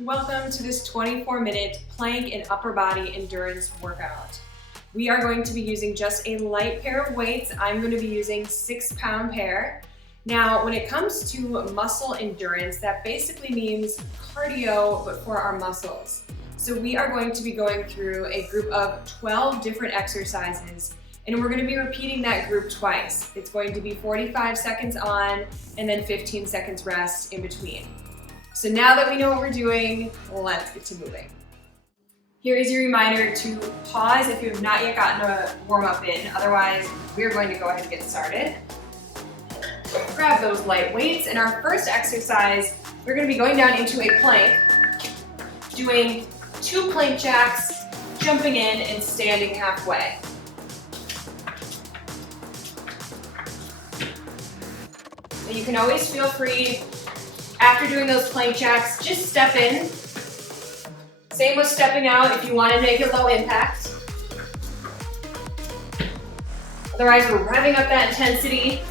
Welcome to this 24-minute plank and upper body endurance workout. We are going to be using just a light pair of weights. I'm going to be using 6-pound pair. Now, when it comes to muscle endurance, that basically means cardio, but for our muscles. So we are going to be going through a group of 12 different exercises, and we're going to be repeating that group twice. It's going to be 45 seconds on and then 15 seconds rest in between. So now that we know what we're doing, let's get to moving. Here is your reminder to pause if you have not yet gotten a warm-up in. Otherwise, we're going to go ahead and get started. Grab those light weights. In our first exercise, we're going to be going down into a plank, doing 2 plank jacks, jumping in and standing halfway. Now you can always feel free, after doing those plank jacks, just step in. Same with stepping out if you want to make it low impact. Otherwise, we're revving up that intensity.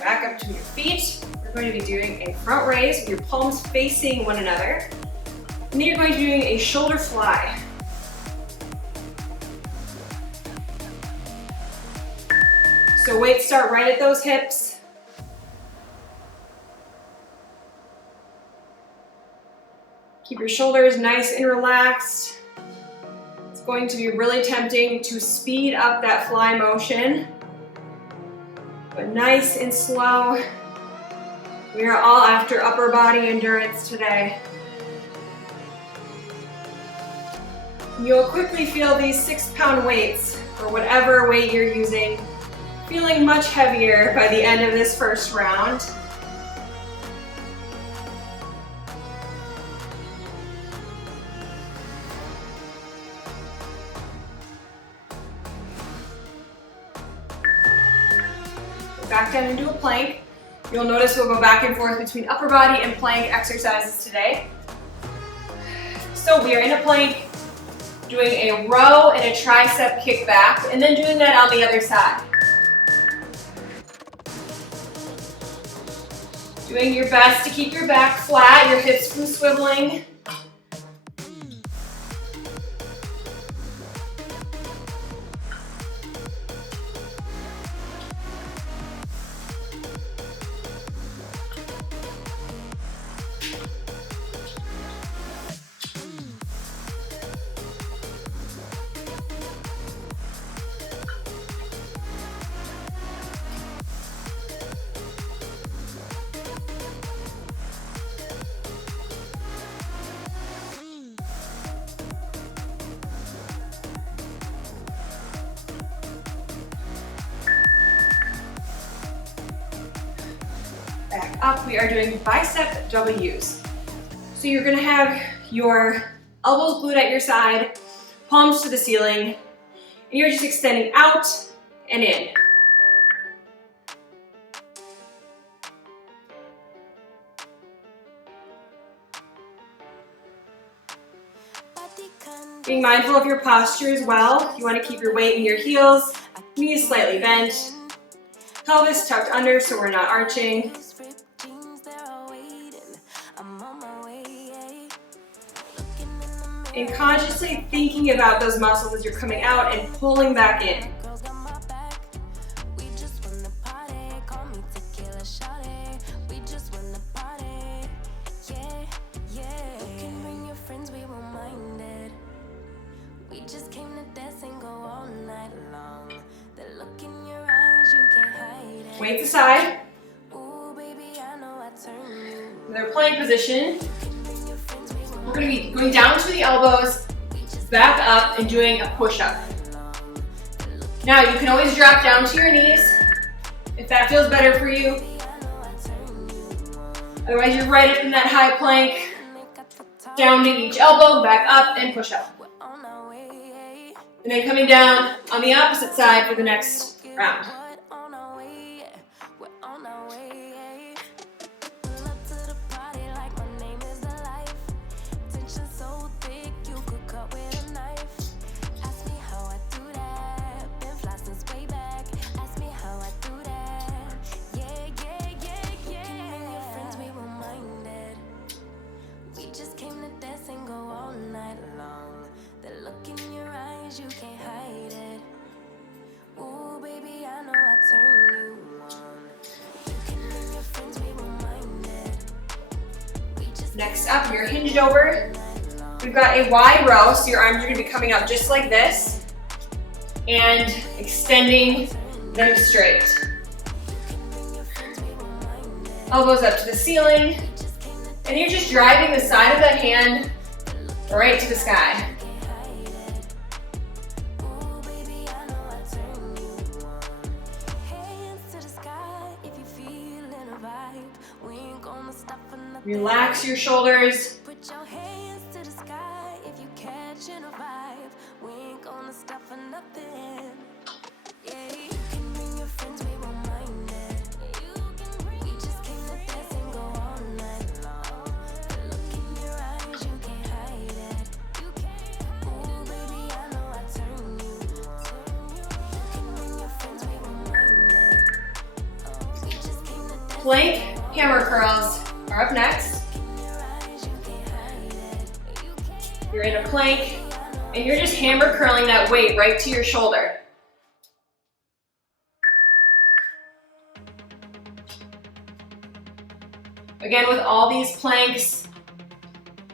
Back up to your feet. We're going to be doing a front raise with your palms facing one another. And then you're going to be doing a shoulder fly. So weights start right at those hips. Keep your shoulders nice and relaxed. It's going to be really tempting to speed up that fly motion, but nice and slow. We are all after upper body endurance today. You'll quickly feel these 6-pound weights, or whatever weight you're using, feeling much heavier by the end of this first round. Back down into a plank. You'll notice we'll go back and forth between upper body and plank exercises today. So we are in a plank, doing a row and a tricep kickback, and then doing that on the other side. Doing your best to keep your back flat, your hips from swiveling. Back up, we are doing bicep W's. So you're gonna have your elbows glued at your side, palms to the ceiling, and you're just extending out and in. Being mindful of your posture as well. You wanna keep your weight in your heels, knees slightly bent, pelvis tucked under so we're not arching. And consciously thinking about those muscles as you're coming out and pulling back in. Weights aside. Another plank position. We're going to be going down to the elbows, back up, and doing a push-up. Now you can always drop down to your knees if that feels better for you. Otherwise you're right up in that high plank. Down to each elbow, back up, and push up. And then coming down on the opposite side for the next round. Next up, you're hinged over. We've got a wide row, so your arms are gonna be coming up just like this and extending them straight. Elbows up to the ceiling, and you're just driving the side of that hand right to the sky. Relax your shoulders. Plank hammer curls are up next. You're in a plank, and you're just hammer curling that weight right to your shoulder. Again, with all these planks,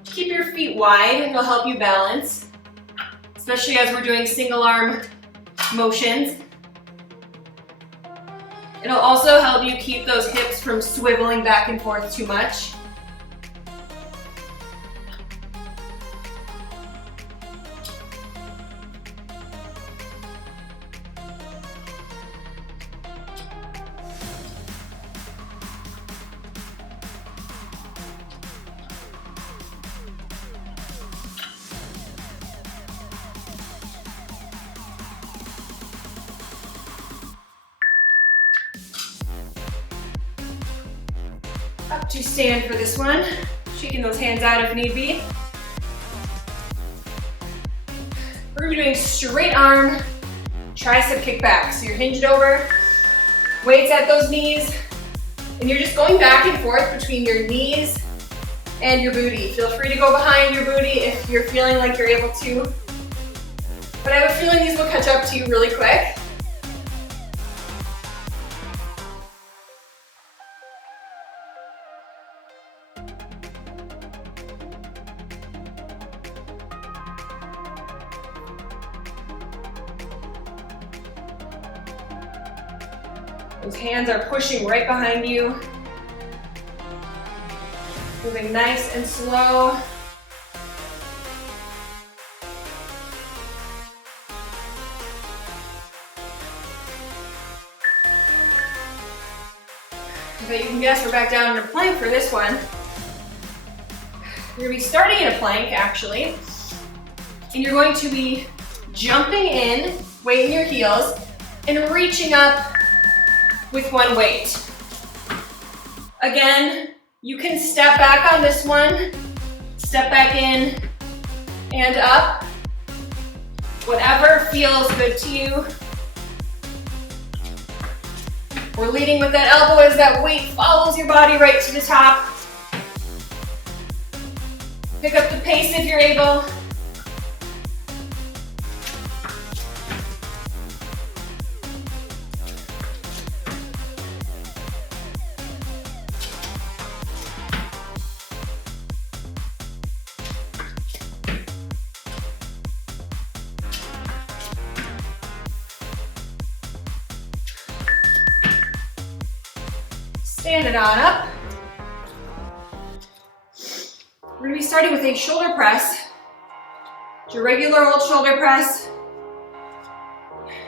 keep your feet wide. It'll help you balance, especially as we're doing single arm motions. It'll also help you keep those hips from swiveling back and forth too much. Up to stand for this one. Shaking those hands out if need be. We're gonna be doing straight arm tricep kickback. So you're hinged over, weights at those knees, and you're just going back and forth between your knees and your booty. Feel free to go behind your booty if you're feeling like you're able to. But I have a feeling these will catch up to you really quick. Those hands are pushing right behind you. Moving nice and slow. I bet you can guess we're back down in a plank for this one. You're gonna be starting in a plank actually, and you're going to be jumping in, weight in your heels, and reaching up with one weight. Again, you can step back on this one, step back in and up, whatever feels good to you. We're leading with that elbow as that weight follows your body right to the top. Pick up the pace if you're able. Stand it on up. We're going to be starting with a shoulder press. It's your regular old shoulder press.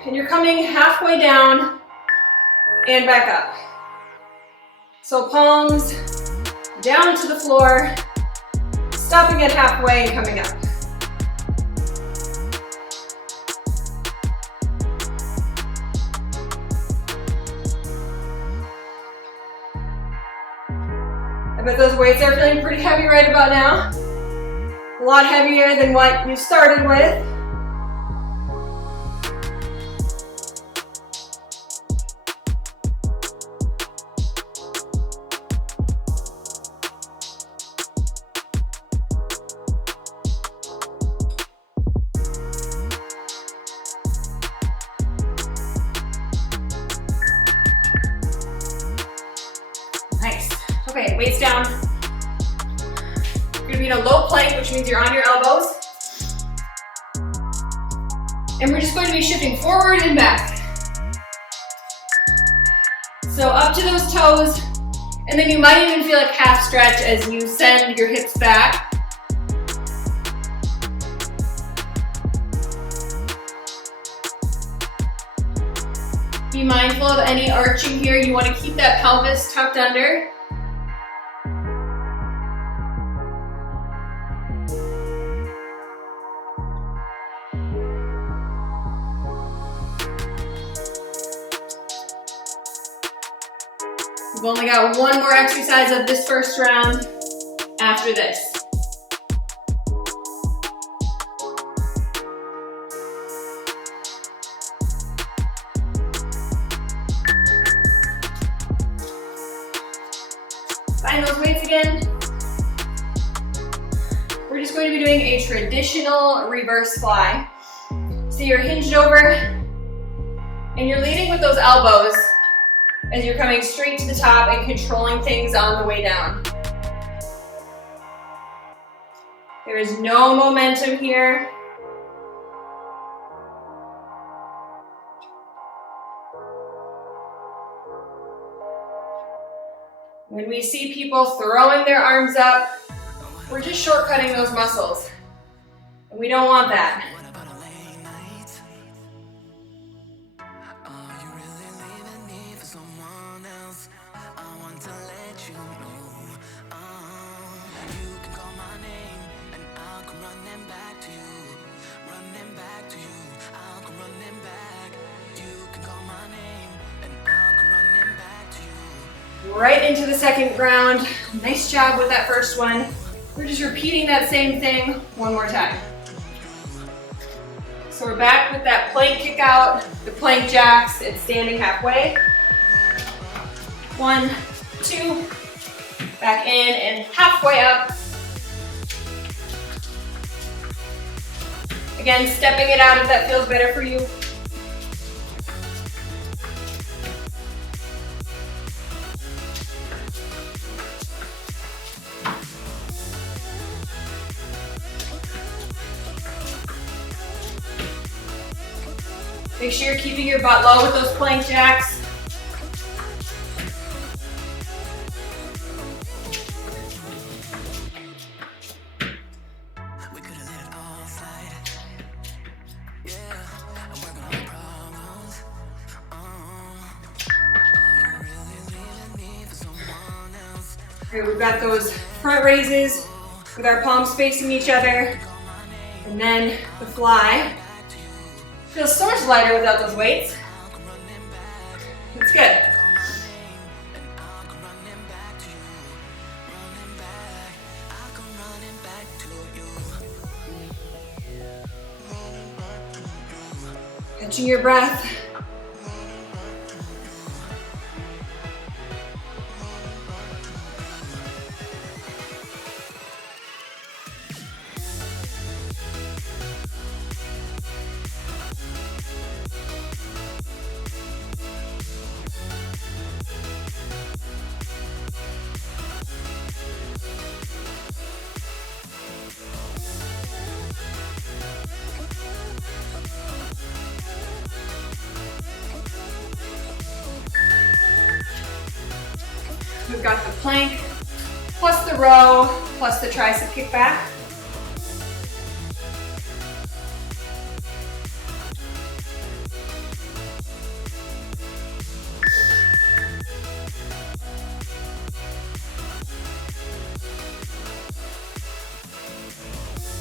And you're coming halfway down and back up. So palms down to the floor, stopping at halfway and coming up. I bet those weights are feeling pretty heavy right about now. A lot heavier than what you started with. Nice. Okay, weights down. be in a low plank, which means you're on your elbows. And we're just going to be shifting forward and back. So up to those toes, and then you might even feel like half stretch as you send your hips back. Be mindful of any arching here. You want to keep that pelvis tucked under. We've only got one more exercise of this first round after this. Find those weights again. We're just going to be doing a traditional reverse fly. So you're hinged over and you're leading with those elbows as you're coming straight to the top and controlling things on the way down. There is no momentum here. When we see people throwing their arms up, we're just shortcutting those muscles. And we don't want that. Right into the second round. Nice job with that first one. We're just repeating that same thing one more time. So we're back with that plank kick out, the plank jacks, and standing halfway. 1, 2, back in and halfway up. Again, stepping it out if that feels better for you. Make sure you're keeping your butt low with those plank jacks. Great, we've got those front raises with our palms facing each other, and then the fly. Feels so much lighter without those weights. It's good. Catching your breath. We've got the plank, plus the row, plus the tricep kickback.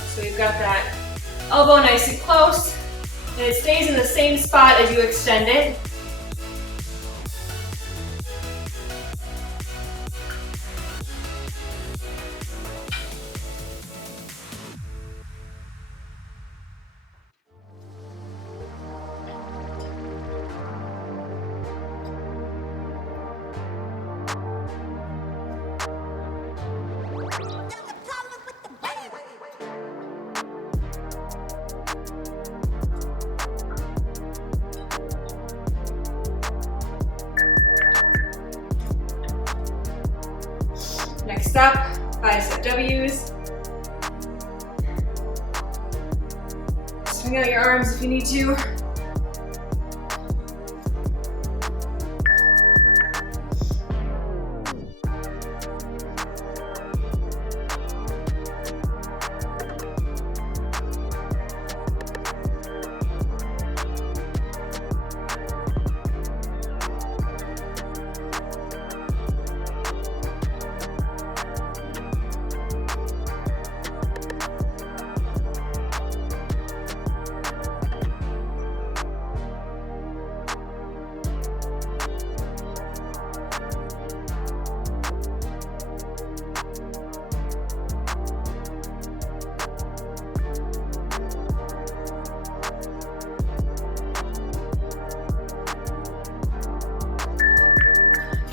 So you've got that elbow nice and close, and it stays in the same spot as you extend it. Next up, bicep W's. Stretching out your arms if you need to.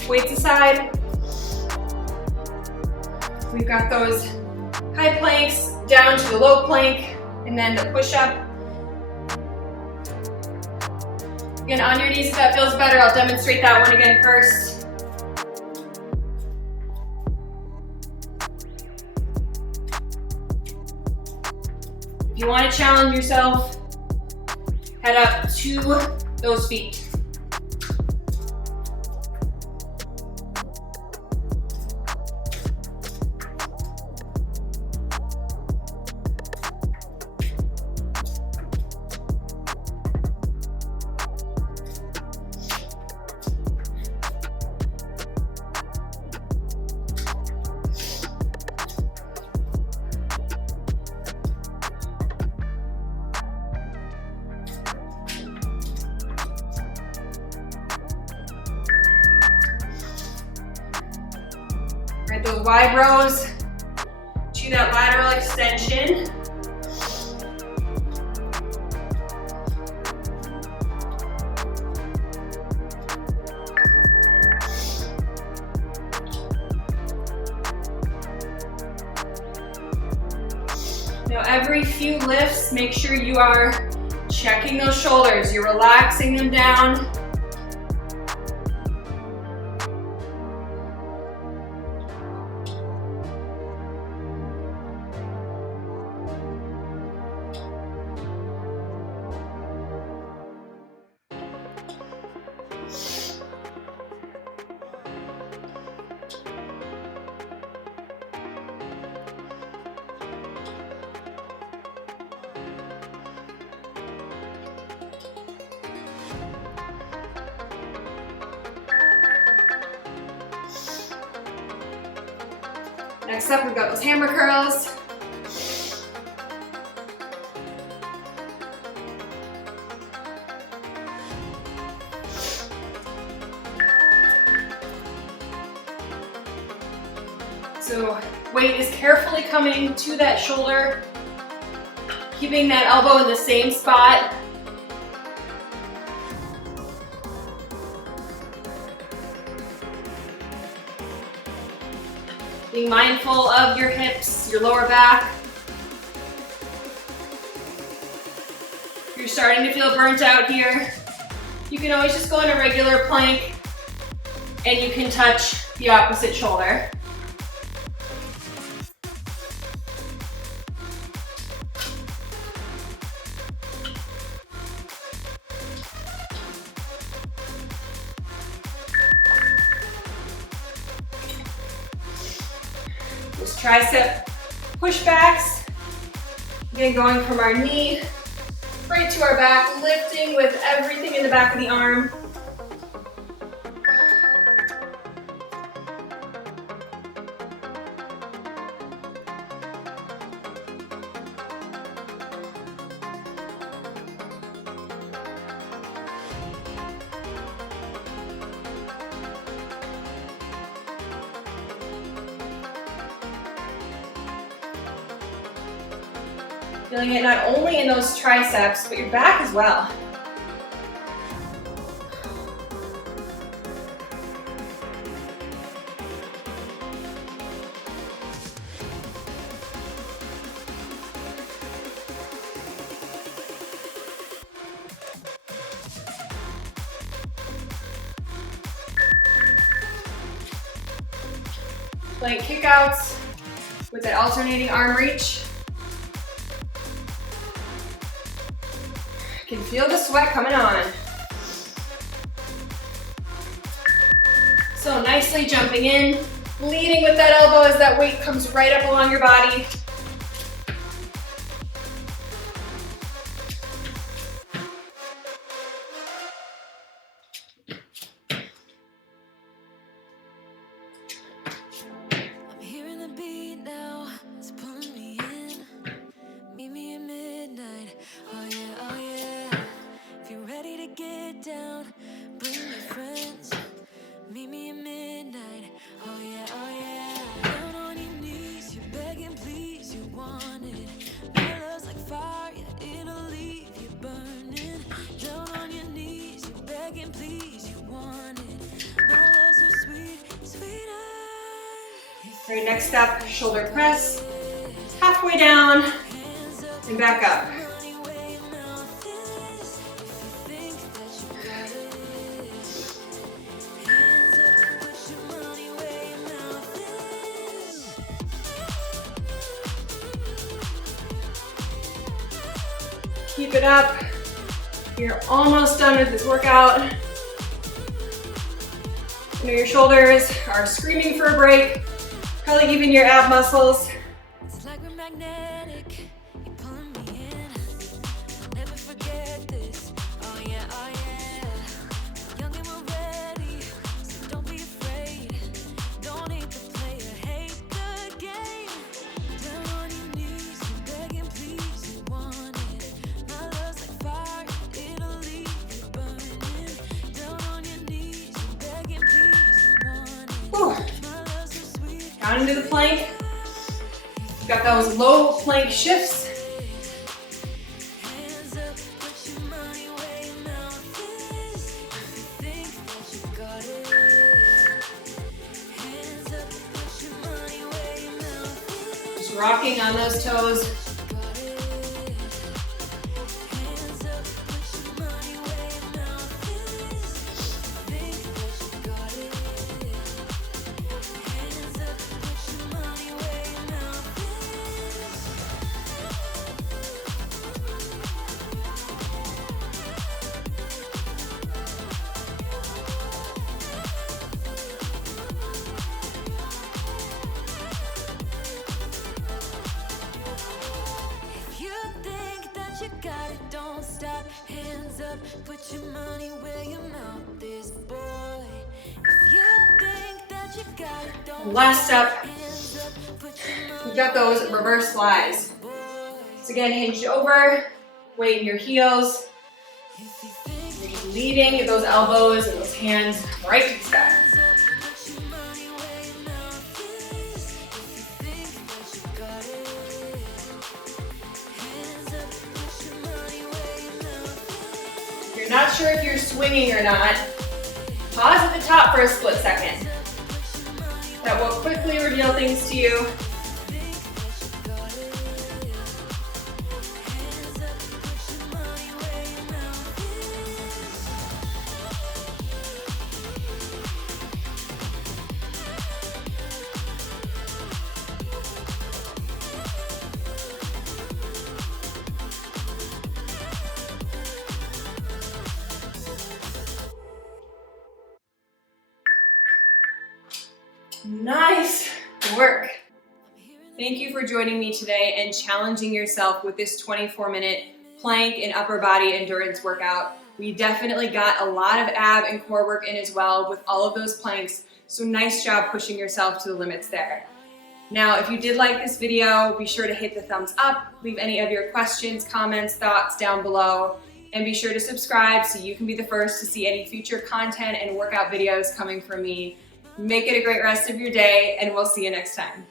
Weights aside. We've got those high planks down to the low plank, and then the push-up. Again, on your knees if that feels better. I'll demonstrate that one again first. If you want to challenge yourself, head up to those feet. Right, those wide rows to that lateral extension. Now every few lifts, make sure you are checking those shoulders. You're relaxing them down. Next up, we've got those hammer curls. So weight is carefully coming to that shoulder, keeping that elbow in the same spot. Being mindful of your hips, your lower back. If you're starting to feel burnt out here, you can always just go in a regular plank and you can touch the opposite shoulder. Those tricep pushbacks. Again, going from our knee right to our back, lifting with everything in the back of the arm. Feeling it not only in those triceps, but your back as well. Plank kickouts with that alternating arm reach. Can feel the sweat coming on. So nicely jumping in, leading with that elbow as that weight comes right up along your body. I'm hearing the beat now, it's pulling me in. Meet me at midnight, oh yeah. If you're ready to get down, bring your friends. Meet me at midnight, oh yeah. Down on your knees, you're begging, please, you want it. My love's like fire, yeah, it'll leave you burning. Down on your knees, you're begging, please, you want it. My love's so sweet, sweeter. All right, next up, shoulder press. Halfway down and back up. Keep it up. You're almost done with this workout. I know your shoulders are screaming for a break, probably even your ab muscles. It's like we're magnetic, you're pulling me in. I'll never forget this, oh yeah. Young and we're ready, so don't be afraid. Don't hate the player, hate the game. Down on your knees, you're begging, please, you want it. My love's like fire, it'll leave you burning. Down on your knees, you're begging, please, you want it. Whew. My love's so sweet. Down into the plank. Got those low plank shifts. Hands up, put your money where your mouth is. If you think that you got it. Hands up, put your money where your mouth is. Just rocking on those toes. Got it. Hands up, put your money where your mouth is. If you think that you got it. Hands up, put your money where your mouth is. If you think that you got it, don't stop. Hands up, put your money where your mouth is, boy. If you think that you got it, don't Last up, hands up, put your money we've got those reverse flies. boy. So again, hinged over, weight in your heels. If you think You're just leading with those elbows and those hands right to the sky. hands up, put your money where your mouth is. If you think that you got it. Hands up, put your money where your mouth is. If you're not sure if you're swinging or not, pause at the top for a split second. That will quickly reveal things to you. Nice work. Thank you for joining me today and challenging yourself with this 24-minute plank and upper body endurance workout. We definitely got a lot of ab and core work in as well with all of those planks, so nice job pushing yourself to the limits there. Now, if you did like this video, be sure to hit the thumbs up, leave any of your questions, comments, thoughts down below, and be sure to subscribe so you can be the first to see any future content and workout videos coming from me. Make it a great rest of your day, and we'll see you next time.